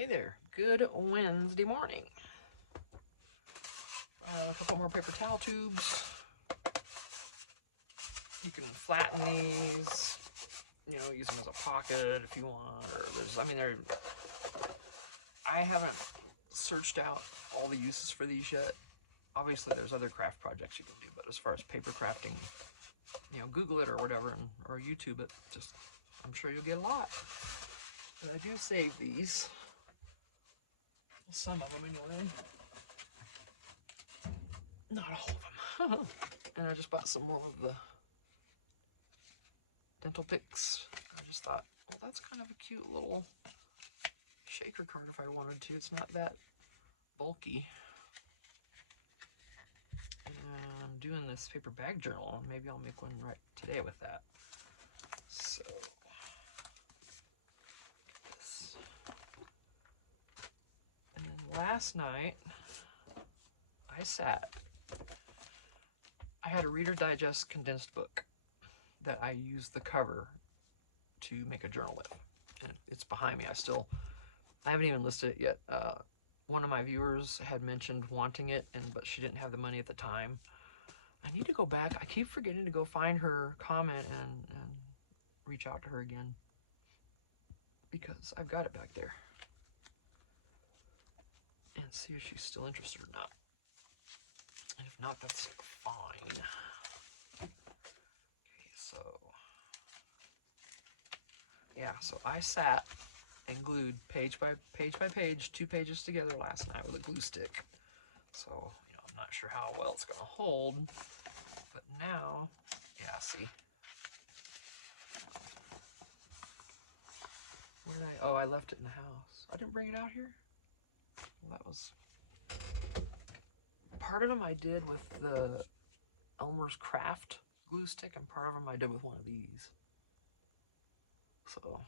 Hey there, good Wednesday morning. A couple more paper towel tubes. You can flatten these, use them as a pocket if you want, or I haven't searched out all the uses for these yet. Obviously there's other craft projects you can do, but as far as paper crafting, Google it or whatever, or YouTube it, I'm sure you'll get a lot. But I do save these. Some of them anyway. Not all of them. And I just bought some more of the dental picks. I just thought, well, that's kind of a cute little shaker card if I wanted to. It's not that bulky. And I'm doing this paper bag journal. Maybe I'll make one right today with that. So, this. And then last night, I had a Reader's Digest condensed book that I used the cover to make a journal with. And it's behind me. I haven't even listed it yet. One of my viewers had mentioned wanting it, but she didn't have the money at the time. I need to go back. I keep forgetting to go find her comment and reach out to her again, because I've got it back there, and see if she's still interested or not. And if not, that's fine. Okay, so yeah, so I sat and glued page by page, 2 pages together last night with a glue stick. So, I'm not sure how well it's gonna hold, but now, yeah, see. Where did I left it in the house. I didn't bring it out here? Well, that was, part of them I did with the Elmer's Craft glue stick, and part of them I did with one of these. So,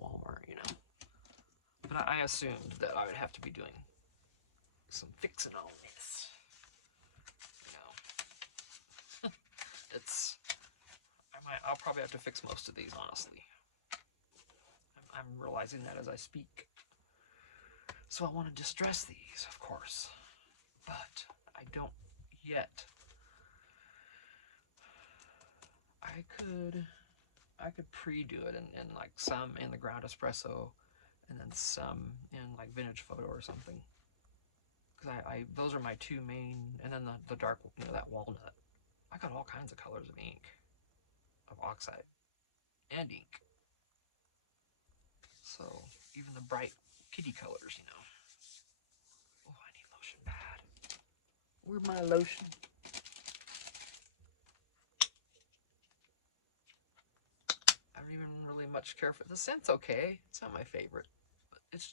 Walmart, But I assumed that I would have to be doing some fixing on this. I'll probably have to fix most of these, honestly. I'm realizing that as I speak. So I want to distress these, of course, but I don't yet. I could pre-do it in like some in the ground espresso, and then some in like vintage photo or something. Because those are my two main, and then the dark, that walnut. I got all kinds of colors of ink, of oxide, and ink. So even the bright kitty colors, Oh, I need lotion bad. Where's my lotion? I don't even really much care for the scent's okay. It's not my favorite, but it's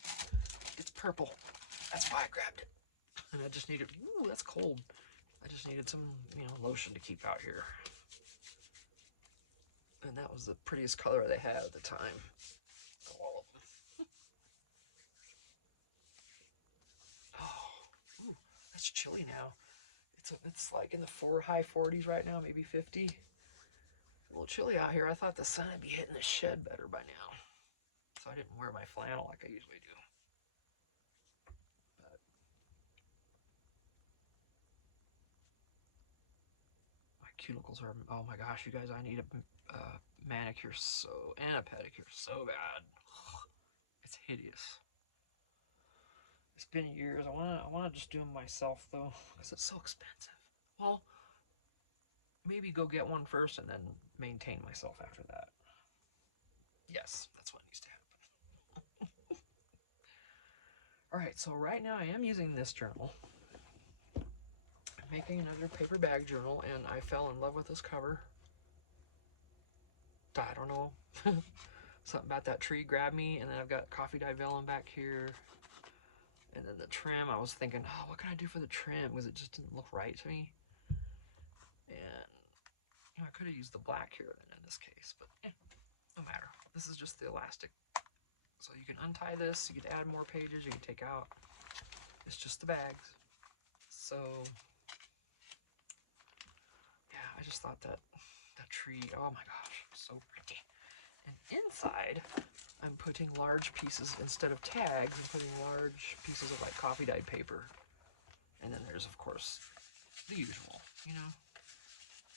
purple. That's why I grabbed it. And I just needed, ooh, that's cold. I just needed some, lotion to keep out here. And that was the prettiest color they had at the time. All of them. Oh, ooh, that's chilly now. It's like in the high 40s right now, maybe 50. A little chilly out here. I thought the sun would be hitting the shed better by now, so I didn't wear my flannel like I usually do. But my cuticles are, oh my gosh, you guys, I need a manicure and a pedicure so bad. It's hideous. It's been years. I wanna just do them myself though, because it's so expensive. Well, maybe go get one first and then maintain myself after that. Yes, that's what needs to happen. Alright, so right now I am using this journal. I'm making another paper bag journal, and I fell in love with this cover. I don't know. Something about that tree grabbed me, and then I've got coffee dye vellum back here. And then the trim, I was thinking, oh, what can I do for the trim? Because it just didn't look right to me. And I could have used the black here in this case, but no matter. This is just the elastic. So you can untie this, you can add more pages, you can take out. It's just the bags. So yeah, I just thought that tree, oh my gosh, so pretty. inside, I'm putting large pieces, instead of tags, I'm putting large pieces of like coffee dyed paper. And then there's, of course, the usual, you know,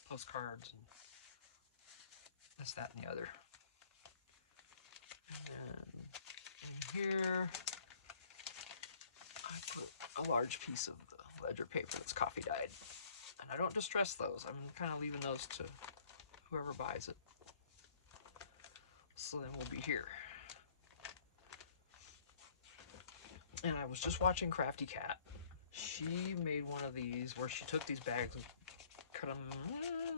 postcards and this, that, and the other. And then in here, I put a large piece of the ledger paper that's coffee dyed. And I don't distress those. I'm kind of leaving those to whoever buys it. So then we'll be here. And I was just watching Crafty Cat. She made one of these where she took these bags and cut them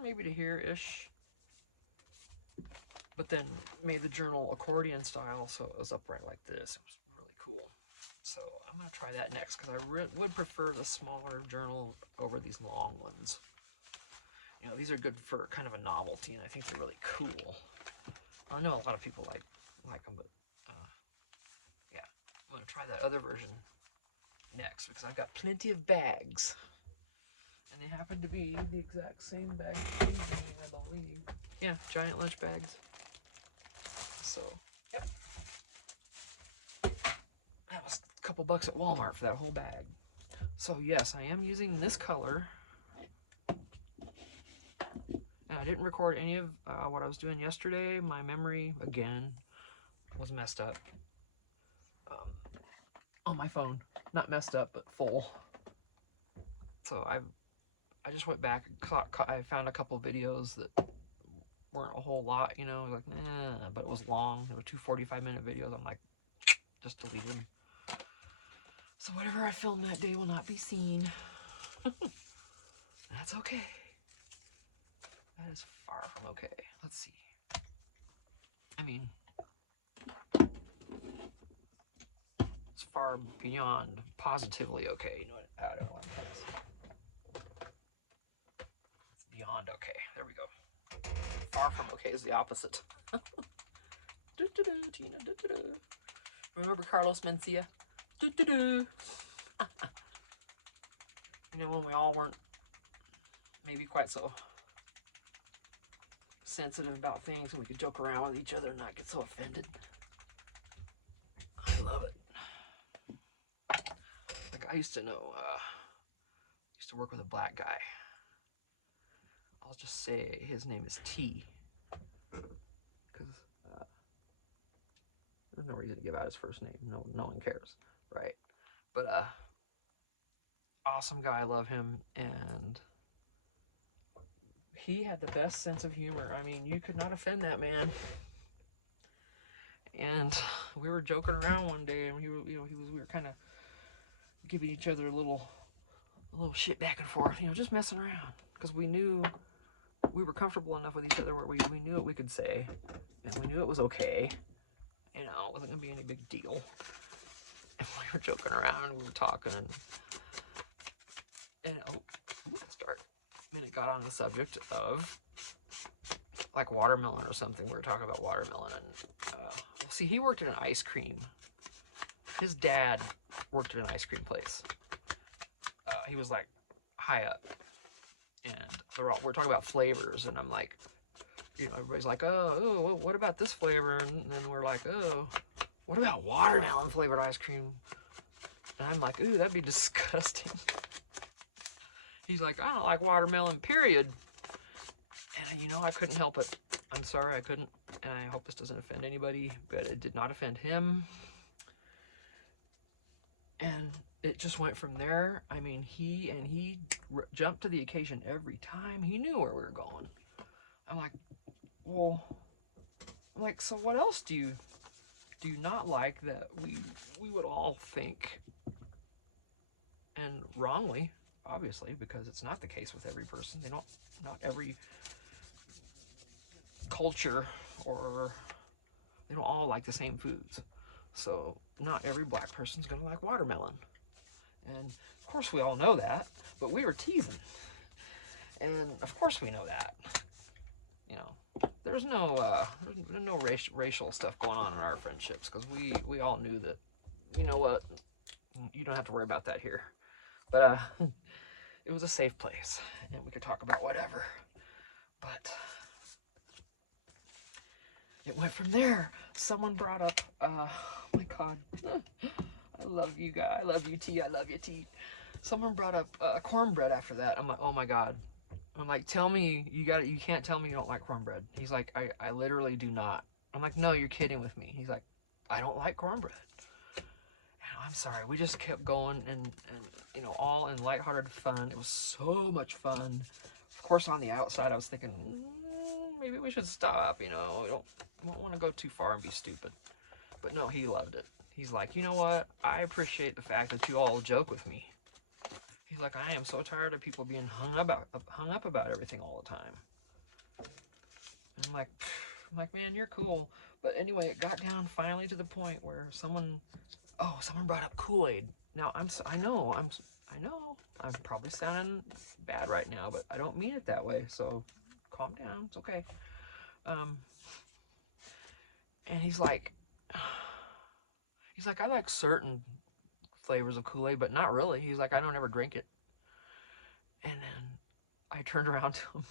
maybe to here-ish, but then made the journal accordion style, so it was upright like this. It was really cool. So I'm going to try that next, because I would prefer the smaller journal over these long ones. You know, these are good for kind of a novelty, and I think they're really cool. I know a lot of people like them, but yeah, I'm going to try that other version next, because I've got plenty of bags. And they happen to be the exact same bag I believe. Yeah, giant lunch bags. So, yep. That was a couple bucks at Walmart for that whole bag. So yes, I am using this color. And I didn't record any of what I was doing yesterday. My memory, again, was messed up. On my phone. Not messed up, but full. So I just went back and I found a couple videos that weren't a whole lot, you know, like, but it was long. There were 2 45-minute videos. I'm like, just delete them. So whatever I filmed that day will not be seen. That's okay. That is far from okay. Let's see. I mean, it's far beyond positively okay. You know what? I don't know what that is. It's beyond okay. There we go. Far from okay is the opposite. Tina, remember Carlos Mencia? You know, when we all weren't maybe quite so sensitive about things, and we could joke around with each other and not get so offended. I love it. Like, I used to know, used to work with a black guy. I'll just say his name is T, because there's no reason to give out his first name. No one cares, right? But awesome guy, I love him, and he had the best sense of humor. I mean, you could not offend that man. And we were joking around one day, and we were kind of giving each other a little shit back and forth, you know, just messing around, because we knew we were comfortable enough with each other where we knew what we could say, and we knew it was okay. You know, it wasn't gonna be any big deal. And we were joking around, and we were talking, and start. And it got on the subject of like watermelon or something. We were talking about watermelon, and see, he worked at an ice cream. His dad worked at an ice cream place. He was like high up, and we're talking about flavors, and I'm like, you know, everybody's like, oh, what about this flavor? And then we're like, oh, what about watermelon flavored ice cream? And I'm like, ooh, that'd be disgusting. He's like, I don't like watermelon, period. And you know, I couldn't help it. I'm sorry, I couldn't, and I hope this doesn't offend anybody, but it did not offend him. And it just went from there. I mean, he jumped to the occasion every time. He knew where we were going. I'm like, well, so what else do you not like that we would all think, and wrongly, obviously, because it's not the case with every person. Not every culture, or they don't all like the same foods. So not every black person's gonna like watermelon. And of course we all know that, but we were teasing. And of course we know that. You know, there's no racial stuff going on in our friendships, because we all knew that, you know what, you don't have to worry about that here. But it was a safe place, and we could talk about whatever. But it went from there. Someone brought up, oh my God, I love you guy, I love you T, I love you T. Someone brought up cornbread after that. I'm like, oh my God. I'm like, tell me, you can't tell me you don't like cornbread. He's like, I literally do not. I'm like, no, you're kidding with me. He's like, I don't like cornbread. And I'm sorry, we just kept going and all in lighthearted fun. It was so much fun. Of course, on the outside, I was thinking, maybe we should stop, we don't want to go too far and be stupid. But no, he loved it. He's like, you know what? I appreciate the fact that you all joke with me. He's like, I am so tired of people being hung up about everything all the time. And I'm like, man, you're cool. But anyway, it got down finally to the point where someone brought up Kool-Aid. Now I know I'm probably sounding bad right now, but I don't mean it that way. So calm down. It's okay. And he's like, I like certain flavors of Kool-Aid, but not really. He's like, I don't ever drink it. And then I turned around to him.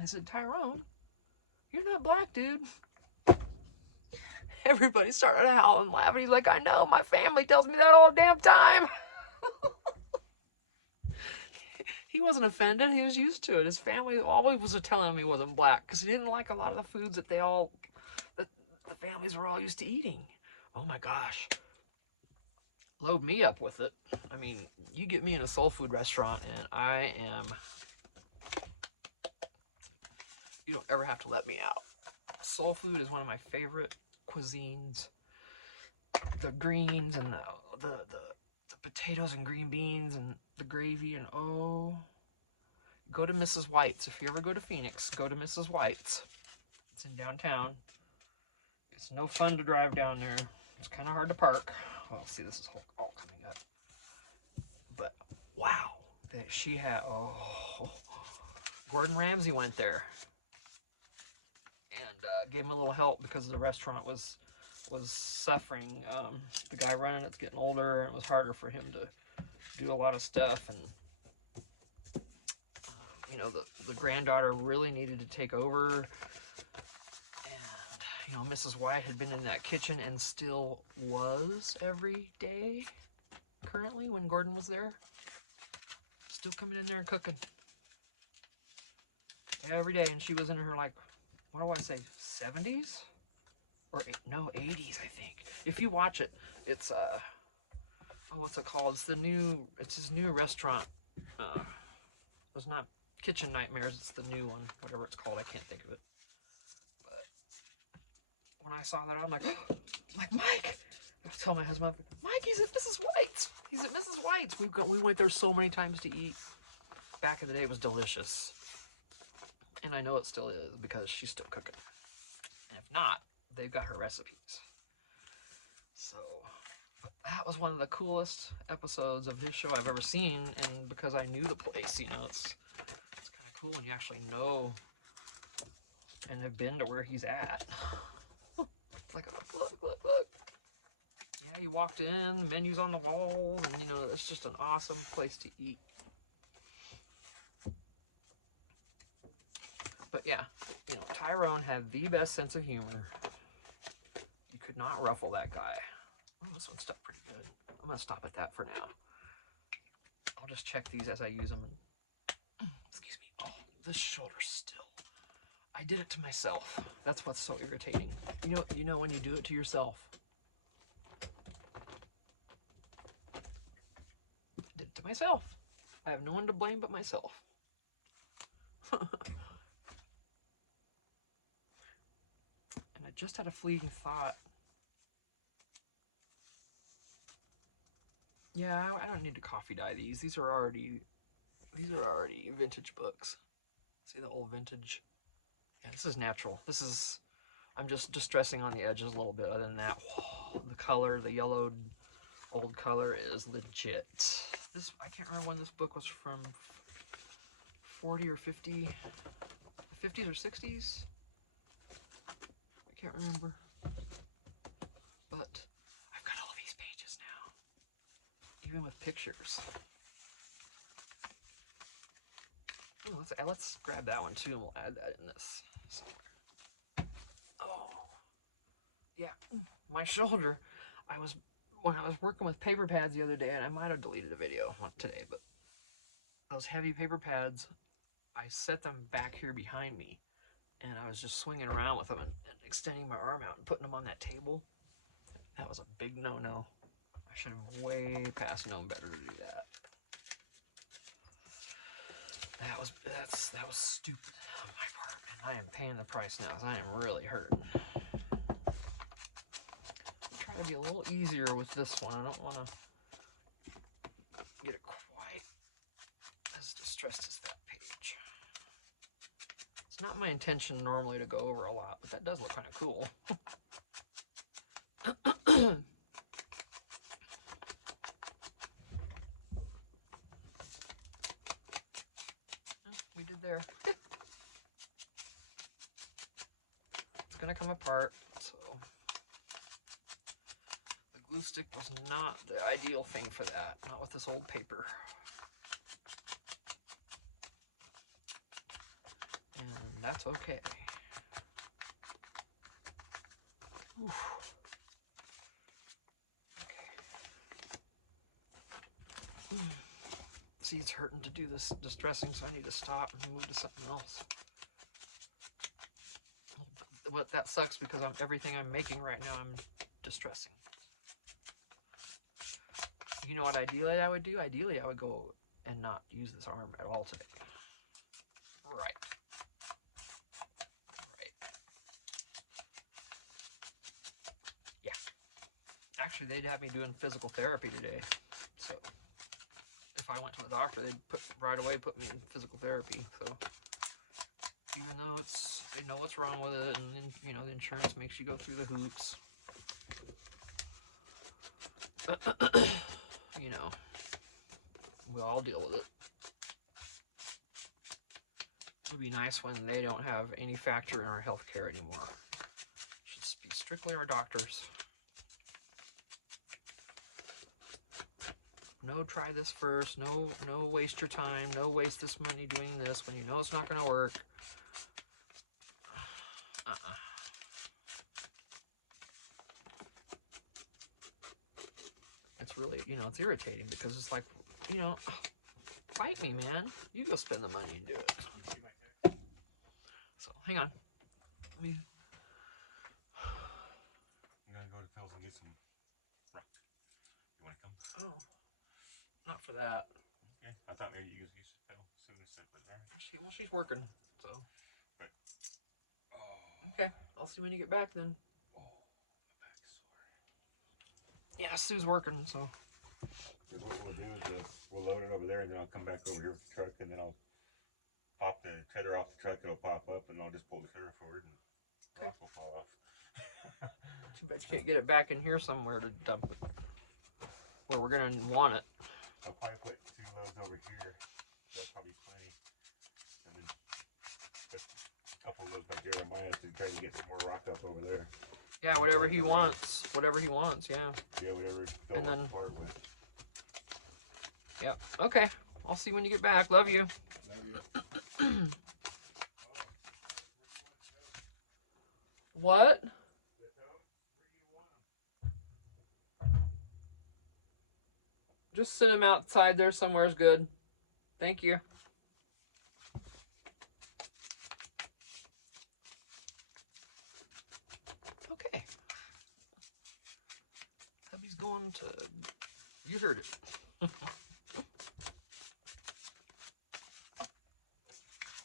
I said, Tyrone, you're not black, dude. Everybody started howling, laughing. He's like, I know, my family tells me that all the damn time. He wasn't offended. He was used to it. His family always was telling him he wasn't black because he didn't like a lot of the foods that the families were all used to eating. Oh my gosh. Load me up with it. I mean, you get me in a soul food restaurant and you don't ever have to let me out. Soul food is one of my favorite cuisines. The greens and the potatoes and green beans and the gravy and go to Mrs. White's. If you ever go to Phoenix, go to Mrs. White's. It's in downtown. It's no fun to drive down there. It's kind of hard to park. Well, see, this is all coming up. But wow, she had Gordon Ramsay went there and gave him a little help because the restaurant was suffering. The guy running it's getting older, and it was harder for him to do a lot of stuff. And the granddaughter really needed to take over. And Mrs. White had been in that kitchen and still was every day. Currently, when Gordon was there, still coming in there and cooking every day. And she was in her, like, what do I say, 70s? Or no, 80s, I think. If you watch it, it's what's it called? It's his new restaurant. It's not Kitchen Nightmares. It's the new one, whatever it's called. I can't think of it. But when I saw that, I'm like, Mike. I tell my husband, Mike, he's at Mrs. White's. He's at Mrs. White's. We went there so many times to eat. Back in the day, it was delicious. And I know it still is because she's still cooking. And if not, they've got her recipes. So that was one of the coolest episodes of his show I've ever seen. And because I knew the place, it's kind of cool when you actually know and have been to where he's at. It's like, look. Yeah, you walked in, the menu's on the wall, and it's just an awesome place to eat. But yeah, Tyrone had the best sense of humor. You could not ruffle that guy. Oh, this one's stuck pretty good. I'm gonna stop at that for now. I'll just check these as I use them. Excuse me. Oh, this shoulder's still. I did it to myself. That's what's so irritating. You know when you do it to yourself. I did it to myself. I have no one to blame but myself. And I just had a fleeting thought. Yeah, I don't need to coffee dye these. These are already vintage books. See the old vintage? Yeah, this is natural. I'm just distressing on the edges a little bit. Other than that, whoa, the color, the yellowed old color is legit. I can't remember when this book was from. 40 or 50, 50s or 60s. I can't remember. But I've got all of these pages now, even with pictures. Oh, let's grab that one too, and we'll add that in this somewhere. Oh, Yeah, my shoulder. When I was working with paper pads the other day, and I might have deleted a video, not today, but those heavy paper pads, I set them back here behind me, and I was just swinging around with them and extending my arm out and putting them on that table. That was a big no-no. I should have way past known better to do that. That was stupid on my part, and I am paying the price now, because I am really hurting. Try to be a little easier with this one. I don't want to get it quite as distressed as that page. It's not my intention normally to go over a lot, but that does look kind of cool. We did there. It's gonna come apart, so the glue stick was not the ideal thing for that, not with this old paper. And that's okay. Oof. Okay. See, it's hurting to do this distressing, so I need to stop and move to something else. But that sucks because everything I'm making right now, I'm distressing. You know what ideally I would do? Ideally, I would go and not use this arm at all today. Right. Yeah. Actually, they'd have me doing physical therapy today. So if I went to the doctor, they'd right away put me in physical therapy. So even though they know what's wrong with it, and then, you know, the insurance makes you go through the hoops. You know, we all deal with it. It would be nice when they don't have any factor in our health care anymore. It should be strictly our doctors. No, try this first. No, waste your time. No, waste this money doing this when you know it's not going to work. It's really, you know, it's irritating because it's like, you know, fight me, man. You go spend the money and do it. So, hang on. Let me... I'm gonna go to Phil's and get some rock. You wanna come? Oh, not for that. Okay. I thought maybe you said Phil as soon as it was there. Well, she's working, so. But, okay, I'll see when you get back then. Oh, my back's sore. Yeah, Sue's working, so. What we'll do is we'll load it over there, and then I'll come back over here with the truck, and then I'll pop the tether off the truck. It'll pop up, and I'll just pull the tether forward, and the rock will fall off. Too bad you can't get it back in here somewhere to dump it, where we're gonna want it. I'll probably put 2 loads over here. That's probably plenty. And then put a couple of loads back there. I might have to try to get some more rock up over there. Yeah, whatever he wants. Whatever he wants, yeah. Yeah, whatever Phil wants to part with. Yep. Okay. I'll see when you get back. Love you. What? Just sit him outside there somewhere is good. Thank you. Okay. Hubby's going to... You heard it.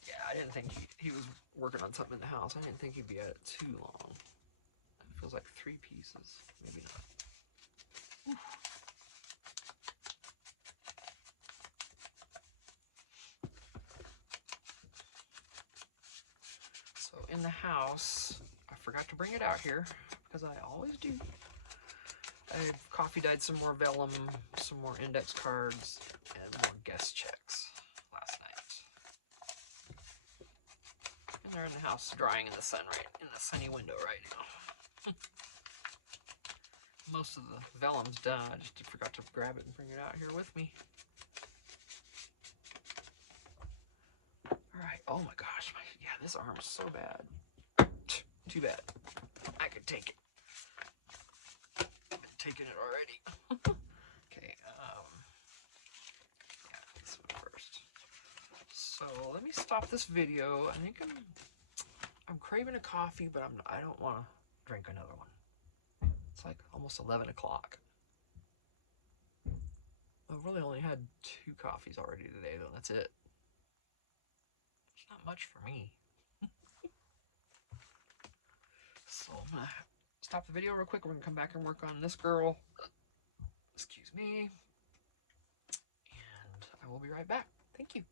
Yeah, I didn't think he was working on something in the house. I didn't think he'd be at it too long. It feels like 3 pieces. Maybe not. Oof. So in the house, I forgot to bring it out here because I always do. I've coffee dyed some more vellum, some more index cards, and more guest checks last night. And they're in the house drying in the sun, right in the sunny window right now. Most of the vellum's done. I just forgot to grab it and bring it out here with me. Alright, oh my gosh, yeah, this arm is so bad. Too bad. I could take it. taken it already. Okay, yeah, this one first. So let me stop this video. I think I'm craving a coffee, but I don't want to drink another one. It's like almost 11 o'clock. I've really only had 2 coffees already today, though. That's it. It's not much for me. So I'm gonna stop the video real quick. We're gonna come back and work on this girl. Excuse me. And I will be right back. Thank you.